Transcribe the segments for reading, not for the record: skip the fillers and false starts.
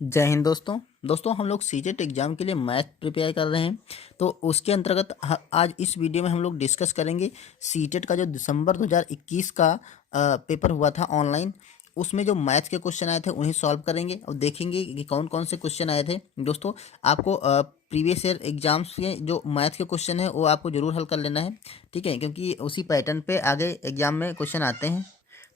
जय हिंद दोस्तों। हम लोग सीटेट एग्ज़ाम के लिए मैथ प्रिपेयर कर रहे हैं। तो उसके अंतर्गत आज इस वीडियो में हम लोग डिस्कस करेंगे सीटेट का जो दिसंबर 2021 का पेपर हुआ था ऑनलाइन। उसमें जो मैथ के क्वेश्चन आए थे उन्हें सॉल्व करेंगे और देखेंगे कि कौन कौन से क्वेश्चन आए थे। दोस्तों, आपको प्रीवियस ईयर एग्जाम्स के जो मैथ के क्वेश्चन है वो आपको ज़रूर हल कर लेना है, ठीक है, क्योंकि उसी पैटर्न पे आगे एग्जाम में क्वेश्चन आते हैं।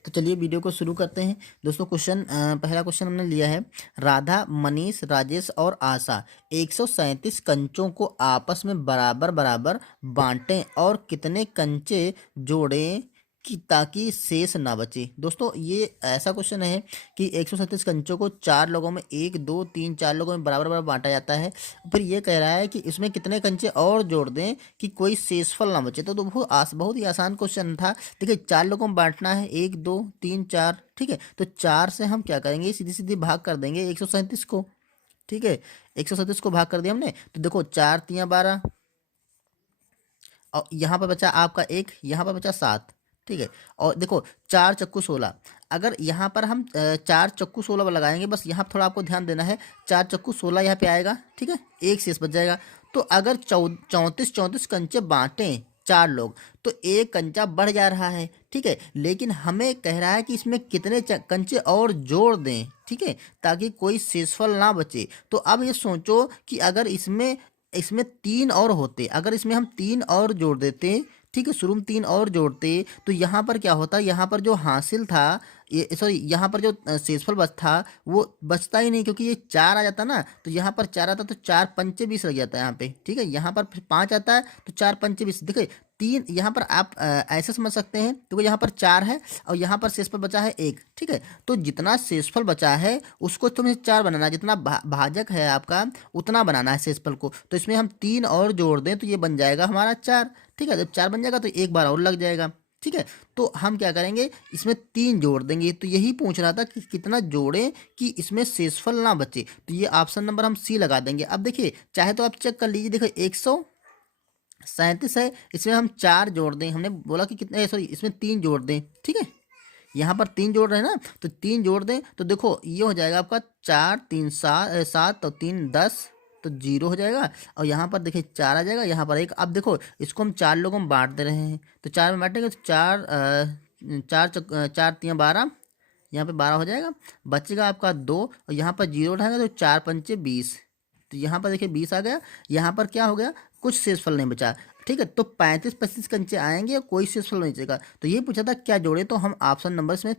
तो चलिए वीडियो को शुरू करते हैं। दोस्तों, पहला क्वेश्चन हमने लिया है। राधा, मनीष, राजेश और आशा 137 कंचों को आपस में बराबर बराबर बांटें और कितने कंचे जोड़ें कि ताकि शेष ना बचे। दोस्तों, ये ऐसा क्वेश्चन है कि 137 कंचों को चार लोगों में, एक दो तीन चार लोगों में बराबर बराबर बांटा जाता है। फिर ये कह रहा है कि इसमें कितने कंचे और जोड़ दें कि कोई शेषफल ना बचे। तो बहुत ही आसान क्वेश्चन था। देखिए, चार लोगों में बांटना है, एक दो तीन चार, ठीक है। तो चार से हम क्या करेंगे, सीधी सीधी भाग कर देंगे 137 को, ठीक है। 137 को भाग कर दिया हमने, तो देखो चार तियाँ 12 और यहाँ पर बचा आपका एक, यहाँ पर बचा 7, ठीक है। और देखो चार चक्कू 16, अगर यहाँ पर हम चार चक्कू 16 लगाएंगे, बस यहाँ पर थोड़ा आपको ध्यान देना है। चार चक्कू 16 यहाँ पे आएगा, ठीक है, एक शेष बच जाएगा। तो अगर 34 34 कंचे बांटें चार लोग, तो एक कंचा बढ़ जा रहा है, ठीक है। लेकिन हमें कह रहा है कि इसमें कितने कंचे और जोड़ दें, ठीक है, ताकि कोई शेषफल ना बचे। तो अब ये सोचो कि अगर इसमें इसमें तीन और होते, अगर इसमें हम तीन और जोड़ देते, ठीक है, शुरू में तीन और जोड़ते, तो यहाँ पर क्या होता, यहाँ पर जो हासिल था, ये सॉरी, यहाँ पर जो शेषफल बच था वो बचता ही नहीं, क्योंकि ये चार आ जाता ना, तो यहाँ पर चार आता तो चार पंचे 20 लग जाता है यहाँ पे, ठीक है। यहाँ पर फिर 5 आता है तो चार पंचे 20, देखिए तीन यहाँ पर आप ऐसे समझ सकते हैं, तो यहाँ पर चार है और यहाँ पर शेषफल बचा है एक, ठीक है। तो जितना शेषफल बचा है उसको तुम्हें चार बनाना है, जितना भाजक है आपका उतना बनाना है शेषफल को। तो इसमें हम तीन और जोड़ दें तो ये बन जाएगा हमारा चार, ठीक है। जब चार बन जाएगा तो एक बार और लग जाएगा, ठीक है। तो हम क्या करेंगे, इसमें तीन जोड़ देंगे। तो यही पूछ रहा था कि कितना जोड़ें कि इसमें शेषफल ना बचे। तो ये ऑप्शन नंबर हम सी लगा देंगे। अब देखिए, चाहे तो आप चेक कर लीजिए, देखो 137 है, इसमें हम चार जोड़ दें, हमने बोला कि कितने, सॉरी, इसमें तीन जोड़ दें, ठीक है। यहाँ पर तीन जोड़ रहे हैं ना, तो तीन जोड़ दें, तो देखो ये हो जाएगा आपका चार तीन सात, सात तो तीन 10, तो जीरो हो जाएगा। और यहाँ पर देखिए चार आ जाएगा, यहाँ पर एक। अब देखो इसको हम चार लोगों में बांट दे रहे हैं, तो चार में बांटेंगे तो चार तियाँ 12, यहाँ पे 12 हो जाएगा। बचेगा आपका दो, और यहाँ पर जीरो उठाएंगे तो चार पंचे 20, तो यहाँ पर देखिए 20 आ गया। यहाँ पर क्या हो गया, कुछ शेषफल नहीं बचा, ठीक है। तो 35 25 कंचे आएंगे और कोई शेषफल नहीं बचेगा। तो ये पूछा था क्या जोड़े, तो हम ऑप्शन नंबर इसमें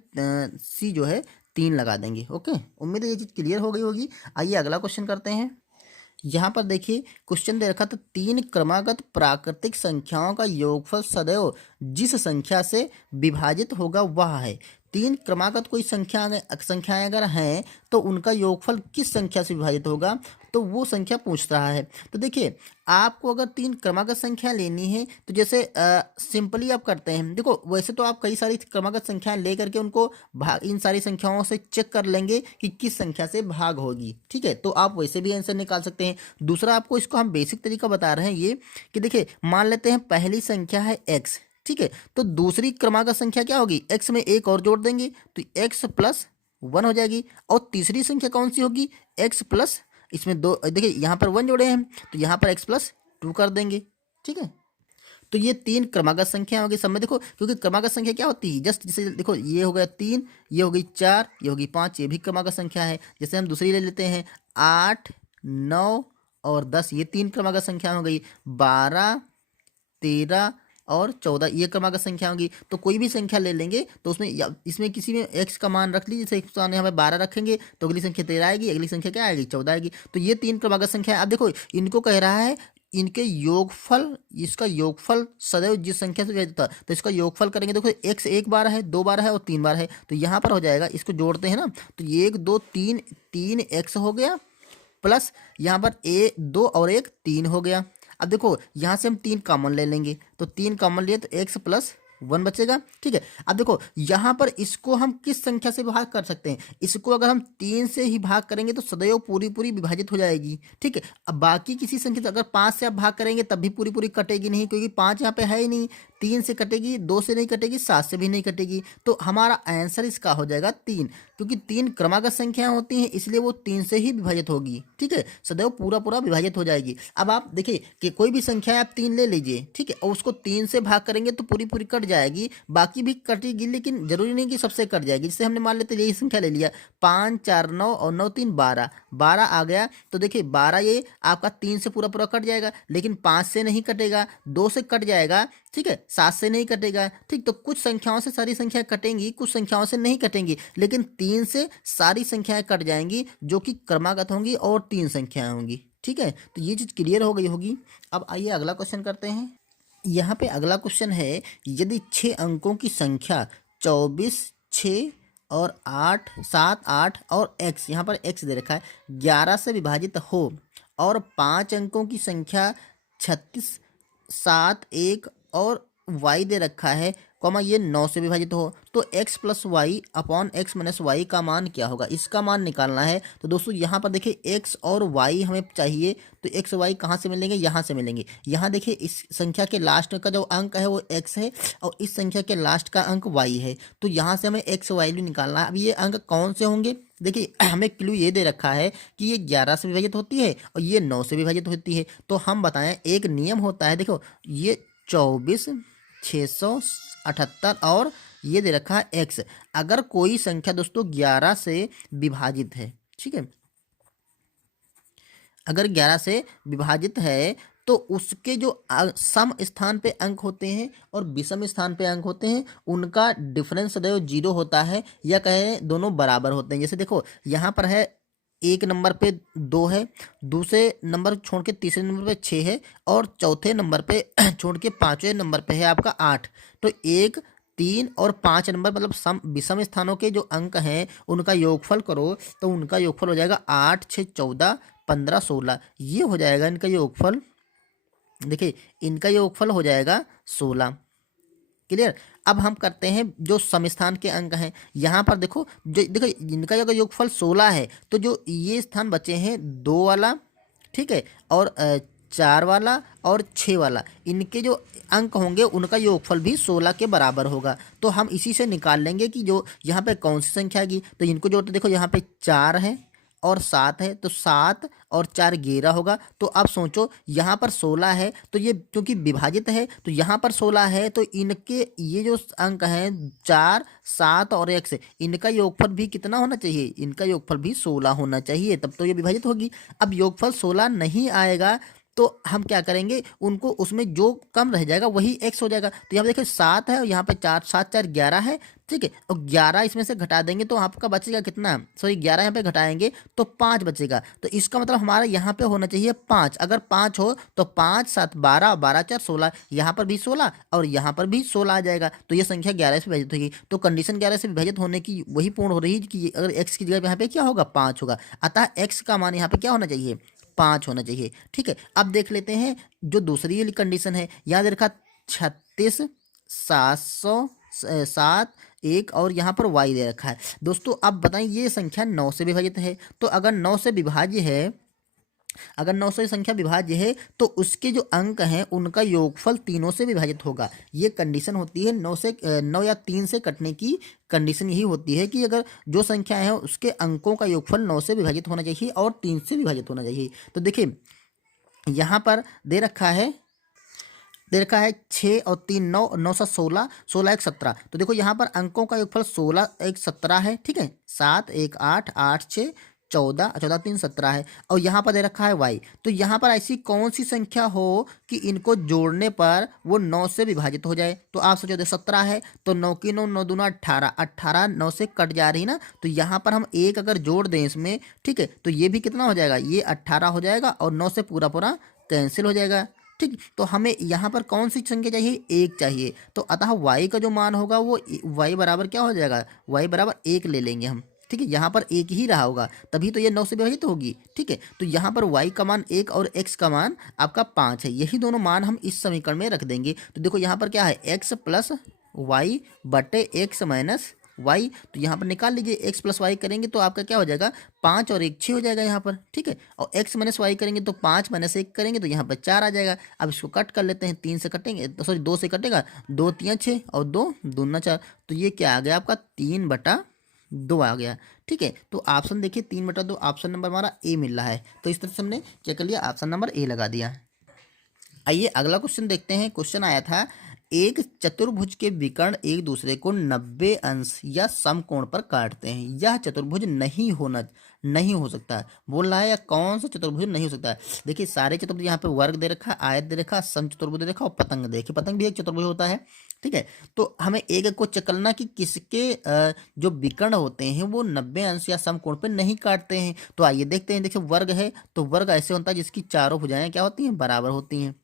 सी जो है तीन लगा देंगे। ओके, उम्मीद है ये चीज़ क्लियर हो गई होगी। आइए अगला क्वेश्चन करते हैं। यहाँ पर देखिए क्वेश्चन दे रखा था, तीन क्रमागत प्राकृतिक संख्याओं का योगफल सदैव जिस संख्या से विभाजित होगा वह है। तीन क्रमागत कोई संख्याएं अगर हैं तो उनका योगफल किस संख्या से विभाजित होगा, तो वो संख्या पूछ रहा है। तो देखिए, आपको अगर तीन क्रमागत संख्या लेनी है तो जैसे सिंपली आप करते हैं, देखो वैसे तो आप कई सारी क्रमागत संख्याएं ले करके उनको भाग, इन सारी संख्याओं से चेक कर लेंगे कि किस संख्या से भाग होगी, ठीक है। तो आप वैसे भी आंसर निकाल सकते हैं। दूसरा, आपको इसको हम बेसिक तरीका बता रहे हैं ये कि देखिए, मान लेते हैं पहली संख्या है x, ठीक है। तो दूसरी क्रमागत संख्या क्या होगी, x में एक और जोड़ देंगे तो x प्लस 1 हो जाएगी। और तीसरी संख्या कौन सी होगी, x प्लस, इसमें दो, देखिए यहाँ पर 1 जोड़े हैं तो यहाँ पर x प्लस 2 कर देंगे, ठीक है। तो ये तीन क्रमागत संख्या होगी सब में। देखो, क्योंकि क्रमागत संख्या क्या होती है, जस्ट जैसे देखो ये हो गया तीन, ये हो गई चार, ये होगी पाँच, ये भी क्रमागत संख्या है। जैसे हम दूसरी ले लेते हैं, 8 9 और 10, ये तीन क्रमागत संख्या हो गई। 12 13 और 14, ये क्रमागत संख्या होगी। तो कोई भी संख्या ले लेंगे तो उसमें इसमें किसी में x का मान रख लीजिए, जैसे स्थान यहाँ पे 12 रखेंगे तो अगली संख्या 13 आएगी, अगली संख्या क्या आएगी, 14 आएगी। तो ये तीन क्रमागत संख्या है। अब देखो इनको कह रहा है इनके योगफल, इसका योगफल सदैव जिस संख्या से विभाजित होता है, तो इसका योगफल करेंगे। देखो x एक बार है, दो बार है और तीन बार है, तो यहाँ पर हो जाएगा, इसको जोड़ते हैं ना, तो ये एक दो तीन, तीन x हो गया, प्लस यहाँ पर ए दो और एक तीन हो गया। अब देखो यहाँ से हम तीन कॉमन ले लेंगे, तो तीन कॉमन लिए तो x प्लस 1 बचेगा, ठीक है। अब देखो यहाँ पर इसको हम किस संख्या से भाग कर सकते हैं, इसको अगर हम तीन से ही भाग करेंगे तो सदैव पूरी पूरी विभाजित हो जाएगी, ठीक है। अब बाकी किसी संख्या से अगर 5 से आप भाग करेंगे तब भी पूरी पूरी कटेगी नहीं, क्योंकि 5 यहाँ पे है ही नहीं। 3 से कटेगी, 2 से नहीं कटेगी, 7 से भी नहीं कटेगी। तो हमारा आंसर इसका हो जाएगा 3, क्योंकि 3 क्रमागत संख्याएं होती हैं, इसलिए वो 3 से ही विभाजित होगी। ठीक है, सदैव पूरा पूरा विभाजित हो जाएगी। अब आप देखिए कि कोई भी संख्या आप 3 ले लीजिए, ठीक है, और उसको 3 से भाग करेंगे तो पूरी पूरी कट जाएगी, बाकी भी कटेगी, लेकिन जरूरी नहीं कि सबसे कट जाएगी। जैसे हमने मान लेते यही संख्या ले लिया, 5 4 9 और 9 3 12, 12 आ गया, तो देखिए 12 ये आपका 3 से पूरा पूरा कट जाएगा, लेकिन 5 से नहीं कटेगा, 2 से कट जाएगा, ठीक है, 7 से नहीं कटेगा। ठीक, तो कुछ संख्याओं से सारी संख्या कटेंगी, कुछ संख्याओं से नहीं कटेंगी, लेकिन 3 से सारी संख्याएं कट जाएंगी जो कि क्रमागत होंगी और 3 संख्याएं होंगी। ठीक है, तो ये चीज़ क्लियर हो गई होगी। अब आइए अगला क्वेश्चन करते हैं। यहाँ पे अगला क्वेश्चन है, यदि 6 अंकों की संख्या 24, 6 और 8, 7, 8 और x, यहाँ पर x दे रखा है, 11 से विभाजित हो, और 5 अंकों की संख्या 36, 7, 1 और y दे रखा है, कॉमा ये 9 से विभाजित हो, तो x plus y upon x minus y का मान क्या होगा, इसका मान निकालना है। तो दोस्तों यहाँ पर देखिए x और y हमें चाहिए, तो x y कहाँ से मिलेंगे, यहाँ से मिलेंगे। यहाँ देखिए इस संख्या के लास्ट का जो अंक है वो x है, और इस संख्या के लास्ट का अंक y है, तो यहाँ से हमें x वैल्यू निकालना है। अब ये अंक कौन से होंगे, देखिए हमें क्लू ये दे रखा है कि ये 11 से विभाजित होती है और ये 9 से विभाजित होती है। तो हम बताएं, एक नियम होता है, देखो ये 24, 678 और ये दे रखा है x। अगर कोई संख्या दोस्तों 11 से विभाजित है, ठीक है, अगर 11 से विभाजित है तो उसके जो सम स्थान पे अंक होते हैं और विषम स्थान पे अंक होते हैं, उनका डिफरेंस सदैव 0 होता है, या कहें दोनों बराबर होते हैं। जैसे देखो यहाँ पर है, एक नंबर पे 2 है, दूसरे नंबर छोड़ के तीसरे नंबर पे 6 है, और चौथे नंबर पे छोड़ के पांचवें नंबर पे है आपका 8। तो 1, 3 और 5 नंबर मतलब विषम स्थानों के जो अंक हैं उनका योगफल करो, तो उनका योगफल हो जाएगा 8, 6, 14, 15, 16, ये हो जाएगा इनका योगफल। देखिए इनका योगफल हो जाएगा 16। क्लियर। अब हम करते हैं जो समस्थान के अंक हैं, यहाँ पर देखो जो देखो इनका अगर योगफल 16 है, तो जो ये स्थान बचे हैं 2 वाला, ठीक है, और 4 वाला और 6 वाला, इनके जो अंक होंगे उनका योगफल भी 16 के बराबर होगा। तो हम इसी से निकाल लेंगे कि जो यहाँ पे कौन सी संख्या आएगी। तो इनको जो देखो यहाँ पे 4 है और 7 है, तो 7 और 4 11 होगा। तो अब सोचो यहाँ पर 16 है, तो ये क्योंकि विभाजित है तो यहाँ पर 16 है, तो इनके ये जो अंक हैं 4, 7 और x, इनका योगफल भी कितना होना चाहिए, इनका योगफल भी 16 होना चाहिए, तब तो ये विभाजित होगी। अब योगफल 16 नहीं आएगा तो हम क्या करेंगे, उनको उसमें जो कम रह जाएगा वही x हो जाएगा। तो यहाँ पे देखिए 7 है और यहाँ पे 4, 7 4 11 है, ठीक है, और 11 इसमें से घटा देंगे तो आपका बचेगा कितना, सॉरी 11 यहाँ पे घटाएंगे तो 5 बचेगा। तो इसका मतलब हमारा यहाँ पे होना चाहिए 5। अगर 5 हो तो 5 7 12, 12 4 16, यहाँ पर भी 16 और यहाँ पर भी 16 आ जाएगा। तो ये संख्या 11 से विभाजित होगी। तो कंडीशन 11 से विभाजित होने की वही पूर्ण हो रही है कि अगर x की जगह यहाँ पे क्या होगा, 5 होगा। अतः x का मान यहाँ पे क्या होना चाहिए, 5 होना चाहिए। ठीक है, अब देख लेते हैं जो दूसरी वाली कंडीशन है। यहाँ देखा 36, 707, 1 और यहाँ पर y दे रखा है। दोस्तों अब बताएं, ये संख्या 9 से विभाजित है, तो अगर 9 से विभाज्य है, अगर 9 से संख्या विभाज्य है तो उसके जो अंक हैं उनका योगफल तीनों से विभाजित होगा। ये कंडीशन होती है 9 या 3 से कटने की कंडीशन यही होती है कि अगर जो संख्या है उसके अंकों का योगफल 9 से विभाजित होना चाहिए और 3 से विभाजित होना चाहिए। तो देखिए यहाँ पर दे रखा है 6 और 3 9 और 9 7 16, 16 1 17। तो देखो यहाँ पर अंकों का योगफल 16 1 17 है, ठीक है, 7 1 8, 8 6 14, 14 3 17 है, और यहाँ पर दे रखा है y। तो यहाँ पर ऐसी कौन सी संख्या हो कि इनको जोड़ने पर वो 9 से विभाजित हो जाए। तो आप सोचो 17 है तो 9 की 9, 9 दूना 18, 18 9 से कट जा रही ना, तो यहाँ पर हम एक अगर जोड़ दें इसमें, ठीक है, तो ये भी कितना हो जाएगा, ये 18 हो जाएगा और 9 से पूरा पूरा कैंसिल हो जाएगा। ठीक, तो हमें यहाँ पर कौन सी संख्या चाहिए, 1 चाहिए। तो अतः y का जो मान होगा वो y बराबर क्या हो जाएगा, y बराबर 1 ले लेंगे हम। ठीक है, यहाँ पर 1 ही रहा होगा, तभी तो ये 9 से विभाजित होगी। ठीक है, तो यहाँ पर y का मान 1 और x का मान आपका 5 है। यही दोनों मान हम इस समीकरण में रख देंगे। तो देखो यहाँ पर क्या है, x प्लस वाई बटे एक्स माइनस वाई, तो यहाँ पर निकाल लीजिए एक्स प्लस वाई करेंगे तो आपका क्या हो जाएगा 5 और 1 6 हो जाएगा यहाँ पर, ठीक है। और एक्स माइनस वाई करेंगे तो 5 माइनस 1 करेंगे तो यहाँ पर 4 आ जाएगा। अब इसको कट कर लेते हैं, 3 से कटेंगे, सॉरी 2 से कटेगा, 2 3 6 और 2 दूना 4, तो ये क्या आ गया आपका 3/2 आ गया, ठीक है। तो ऑप्शन देखिए 3/2, ऑप्शन नंबर हमारा ए मिल रहा है। तो इस तरह से हमने क्या कर लिया, ऑप्शन नंबर ए लगा दिया। आइए अगला क्वेश्चन देखते हैं। क्वेश्चन आया था एक चतुर्भुज के विकर्ण एक दूसरे को 90 अंश या समकोण पर काटते हैं, यह चतुर्भुज नहीं हो सकता है। बोल रहा है या कौन सा चतुर्भुज नहीं हो सकता है। देखिए सारे चतुर्भुज यहाँ पे वर्ग दे रखा, आयत दे रखा, सम चतुर्भुज दे रखा और पतंग देखिए, पतंग भी एक चतुर्भुज होता है, ठीक है। तो हमें एक एक को चेक करना कि किसके जो विकर्ण होते हैं वो 90 अंश या समकोण पे नहीं काटते हैं। तो आइए देखते हैं। देखिए वर्ग है तो वर्ग ऐसे होता है जिसकी चारों भुजाएं क्या होती हैं, बराबर होती हैं,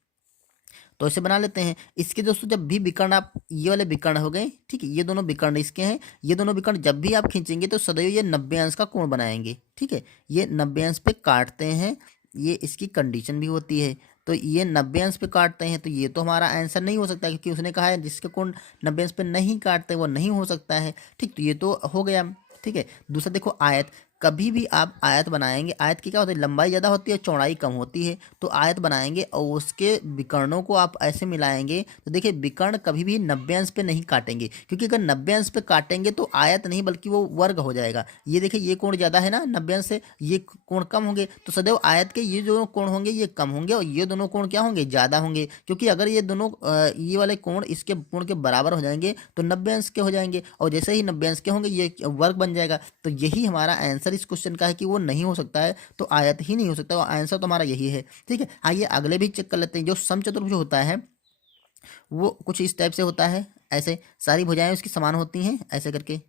तो इसे बना लेते हैं। इसके दोस्तों जब भी विकर्ण आप, ये वाले विकर्ण हो गए, ठीक है, ये दोनों विकर्ण इसके हैं, ये दोनों विकर्ण जब भी आप खींचेंगे तो सदैव ये 90 अंश का कोण बनाएंगे, ठीक है। ये 90 अंश पे काटते हैं, ये इसकी कंडीशन भी होती है। तो ये 90 अंश पे काटते हैं, तो ये तो हमारा आंसर नहीं हो सकता क्योंकि उसने कहा है जिसके कोण 90 अंश पे नहीं काटते वो नहीं हो सकता है, ठीक। तो ये तो हो गया, ठीक है। दूसरा देखो आयत, कभी भी आप आयत बनाएंगे, आयत की क्या होती है, लंबाई ज़्यादा होती है चौड़ाई कम होती है। तो आयत बनाएंगे और उसके विकर्णों को आप ऐसे मिलाएंगे तो देखिए विकर्ण कभी भी 90 अंश पे नहीं काटेंगे, क्योंकि अगर 90 अंश पे काटेंगे तो आयत नहीं बल्कि वो वर्ग हो जाएगा। ये देखिए ये कोण ज़्यादा है ना 90 अंश से, ये कोण कम होंगे, तो सदैव आयत के ये दोनों कोण होंगे ये कम होंगे और ये दोनों कोण क्या होंगे, ज़्यादा होंगे। क्योंकि अगर ये दोनों ये वाले कोण इसके कोण के बराबर हो जाएंगे तो 90 अंश के हो जाएंगे, और जैसे ही 90 अंश के होंगे ये वर्ग बन जाएगा। तो यही हमारा आंसर इस क्वेश्चन का है कि वो नहीं हो सकता है, तो आयत ही नहीं हो सकता, और आंसर तो हमारा यही है, ठीक है। आइए अगले भी चेक कर लेते हैं। जो समचतुर्भुज होता है वो कुछ इस टाइप से होता है, ऐसे सारी भुजाएं उसकी समान होती हैं ऐसे करके,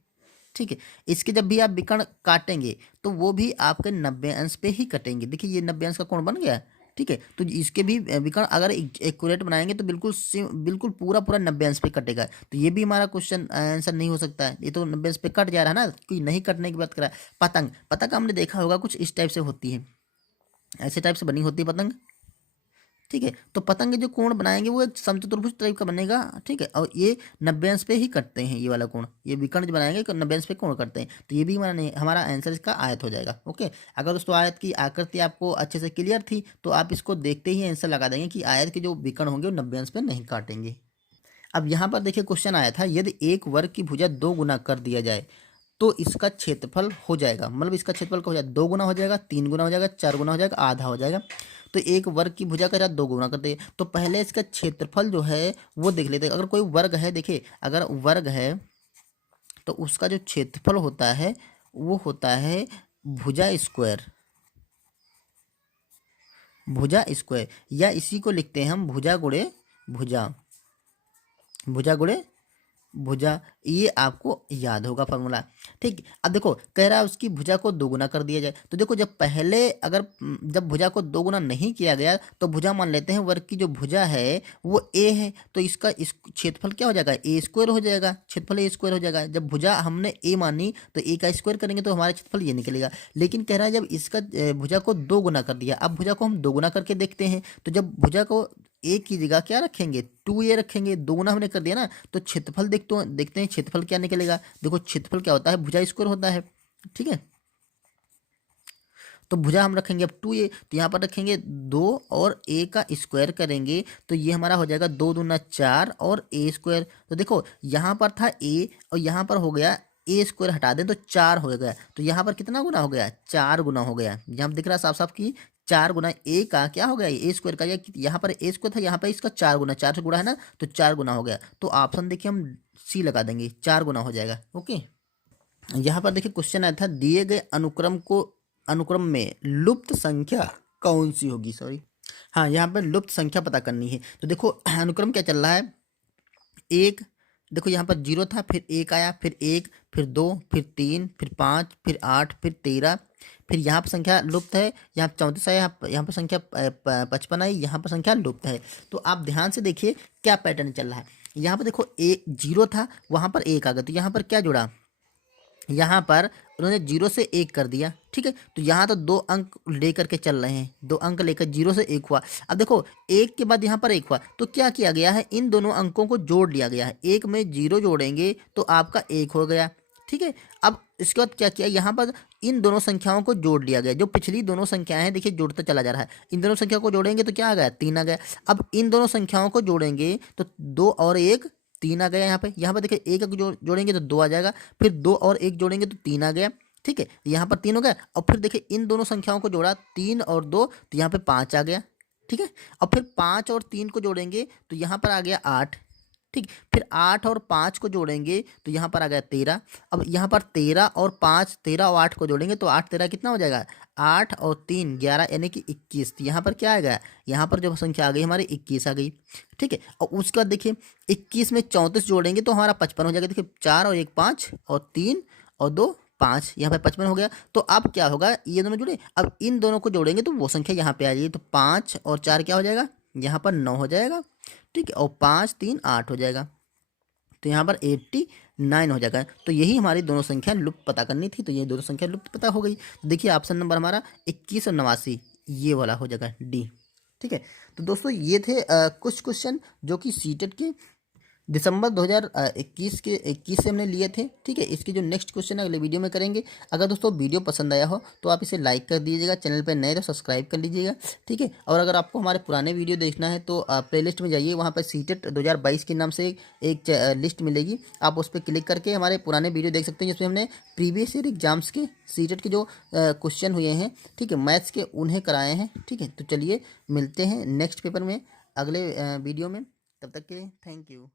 ठीक है। इसके जब भी आप विकर्ण काटेंगे तो वो भी आपके 90 अंश पे ही कटेंगे। देखिए ये 90 अंश का कोण बन गया, ठीक है। तो इसके भी विकर्ण अगर एक्यूरेट बनाएंगे तो बिल्कुल पूरा पूरा 90 अंश पे कटेगा। तो ये भी हमारा क्वेश्चन आंसर नहीं हो सकता है, ये तो 90 अंश पे कट जा रहा है ना, कोई नहीं कटने की बात कर रहा है। पतंग हमने देखा होगा कुछ इस टाइप से होती है, ऐसे टाइप से बनी होती है पतंग, ठीक है। तो पतंग के जो कोण बनाएंगे वो एक समचतुर्भुज टाइप का बनेगा, ठीक है। और ये 90 अंश पे ही कटते हैं, ये वाला कोण, ये विकर्ण जो बनाएंगे 90 अंश पे कोण करते हैं। तो ये भी हमारा आंसर इसका आयत हो जाएगा, ओके। अगर दोस्तों आयत की आकृति आपको अच्छे से क्लियर थी तो आप इसको देखते ही आंसर लगा देंगे कि आयत के जो विकर्ण होंगे वो 90 अंश पे नहीं काटेंगे। अब यहाँ पर देखिए क्वेश्चन आया था यदि एक वर्ग की भुजा 2 गुना कर दिया जाए तो इसका क्षेत्रफल हो जाएगा, मतलब इसका क्षेत्रफल का हो जाएगा 2 गुना हो जाएगा, 3 गुना हो जाएगा, 4 गुना हो जाएगा, आधा हो जाएगा। तो एक वर्ग की भुजा का 2 गुना करते हैं, तो पहले इसका क्षेत्रफल जो है वो देख लेते हैं। अगर कोई वर्ग है, देखिए अगर वर्ग है तो उसका जो क्षेत्रफल होता है वो होता है भुजा स्क्वायर, या इसी को लिखते हैं हम भुजा गुणे भुजा, ये आपको याद होगा फॉर्मूला, ठीक। अब देखो कह रहा है उसकी भुजा को 2 गुना कर दिया जाए, तो देखो जब भुजा को 2 गुना नहीं किया गया तो भुजा मान लेते हैं वर्ग की जो भुजा है वो ए है, तो इसका इस क्षेत्रफल क्या हो जाएगा, ए स्क्वायर हो जाएगा, क्षेत्रफल ए स्क्वायर हो जाएगा। जब भुजा हमने ए मानी तो ए का स्क्वायर करेंगे तो हमारा क्षेत्रफल ये निकलेगा। लेकिन कह रहा है जब इसका भुजा को 2 गुना कर दिया, अब भुजा को हम 2 गुना करके देखते हैं, तो जब भुजा को ए की जगह क्या रखेंगे, 2a रखेंगे, 2 गुना हमने कर दिया ना, तो क्षेत्रफल देखते हैं क्षेत्रफल क्या निकलेगा। देखो क्षेत्रफल क्या होता है, भुजा स्क्वायर होता है, ठीक है। तो भुजा हम रखेंगे अब 2a, तो यहाँ पर रखेंगे 2 और a का स्क्वायर करेंगे तो ये हमारा हो जाएगा 2 दूना 4 और a स्क्वायर। तो देखो यहाँ पर था a और यहाँ पर हो गया ए स्क्वायर, हटा दें तो 4 हो गया, तो यहाँ पर कितना गुना हो गया, 4 गुना हो गया। यहाँ दिख रहा है साफ साफ कि 4 गुना ए का क्या हो गया, ए स्क्वायर का, यहाँ पर ए स्क्वायर था, यहाँ पर इसका 4 गुना, 4 से गुणा है ना, तो 4 गुना हो गया। तो ऑप्शन देखिए हम सी लगा देंगे, 4 गुना हो जाएगा, ओके। यहाँ पर देखिए क्वेश्चन आया था दिए गए अनुक्रम में लुप्त संख्या कौन सी होगी, सॉरी हाँ, यहाँ पर लुप्त संख्या पता करनी है। तो देखो अनुक्रम क्या चल रहा है, एक, देखो यहाँ पर 0 था, फिर 1 आया, फिर 1, फिर 2, फिर 3, फिर 5, फिर 8, फिर 13, फिर यहाँ पर संख्या लुप्त है, यहाँ 34 आया, यहाँ पर संख्या 55 आई, यहाँ पर संख्या लुप्त है। तो आप ध्यान से देखिए क्या पैटर्न चल रहा है। यहाँ पर देखो 0 था, वहाँ पर 1 आ गया, तो यहाँ पर क्या जुड़ा, यहाँ पर उन्होंने 0 से 1 कर दिया, ठीक है। तो यहाँ तो 2 अंक लेकर के चल रहे हैं, 2 अंक लेकर 0 से 1 हुआ। अब देखो 1 के बाद यहाँ पर 1 हुआ, तो क्या किया गया है, इन दोनों अंकों को जोड़ लिया गया है। 1 में 0 जोड़ेंगे तो आपका 1 हो गया, ठीक है। अब इसके बाद क्या किया, यहाँ पर इन दोनों संख्याओं को जोड़ लिया गया। जो पिछली दोनों संख्याएं हैं देखिए जोड़ता चला जा रहा है, इन दोनों संख्याओं को जोड़ेंगे तो क्या आ गया, 3 आ गया। अब इन दोनों संख्याओं को जोड़ेंगे तो 2 और 1 3 आ गया। यहाँ पर देखिए 1 जोड़ेंगे तो 2 आ जाएगा, फिर 2 और 1 जोड़ेंगे तो 3 आ गया। ठीक है, यहाँ पर 3 हो गया। और फिर देखिए इन दोनों संख्याओं को जोड़ा 3 और 2 तो यहाँ पे 5 आ गया। ठीक है, और फिर 5 और 3 को जोड़ेंगे तो यहाँ पर आ गया 8। ठीक, फिर 8 और 5 को जोड़ेंगे तो यहाँ पर आ गया 13। अब यहाँ पर 13 और 5, 13 और 8 को जोड़ेंगे तो 8 13 कितना हो जाएगा, 8 और 3 11 यानी कि 21। तो यहाँ पर क्या आएगा, यहाँ पर जो संख्या आ गई हमारी 21 आ गई। ठीक है, और उसके बाद देखिए 21 में 34 जोड़ेंगे तो हमारा 55 हो जाएगा। देखिए 4 और 1 5 और 3 और 2 5, यहाँ पे 55 हो गया। तो अब क्या होगा, ये दोनों जुड़े, अब इन दोनों को जोड़ेंगे तो वो संख्या यहाँ पे आ जाएगी। तो 5 और 4 क्या हो जाएगा, यहाँ पर 9 हो जाएगा। ठीक है, और 5 3 8 हो जाएगा। तो यहाँ पर 89 हो जाएगा। तो यही हमारी दोनों संख्या लुप्त पता करनी थी, तो ये दोनों संख्या लुप्त पता हो गई। तो देखिए ऑप्शन नंबर हमारा 21 और 89 ये वाला हो जाएगा डी। ठीक है, तो दोस्तों ये थे कुछ क्वेश्चन जो कि सीटेट के दिसंबर 2021 के 21 से हमने लिए थे। ठीक है, इसके जो नेक्स्ट क्वेश्चन है अगले वीडियो में करेंगे। अगर दोस्तों वीडियो पसंद आया हो तो आप इसे लाइक कर दीजिएगा, चैनल पर नए तो सब्सक्राइब कर लीजिएगा। ठीक है, और अगर आपको हमारे पुराने वीडियो देखना है तो प्लेलिस्ट में जाइए, वहाँ पर सीटेट 2022 के नाम से एक लिस्ट मिलेगी, आप उस पर क्लिक करके हमारे पुराने वीडियो देख सकते हैं, जिसमें हमने प्रीवियस ईयर एग्जाम्स के सीटेट के जो क्वेश्चन हुए हैं, ठीक है, मैथ्स के, उन्हें कराए हैं। ठीक है, तो चलिए मिलते हैं नेक्स्ट पेपर में अगले वीडियो में, तब तक के थैंक यू।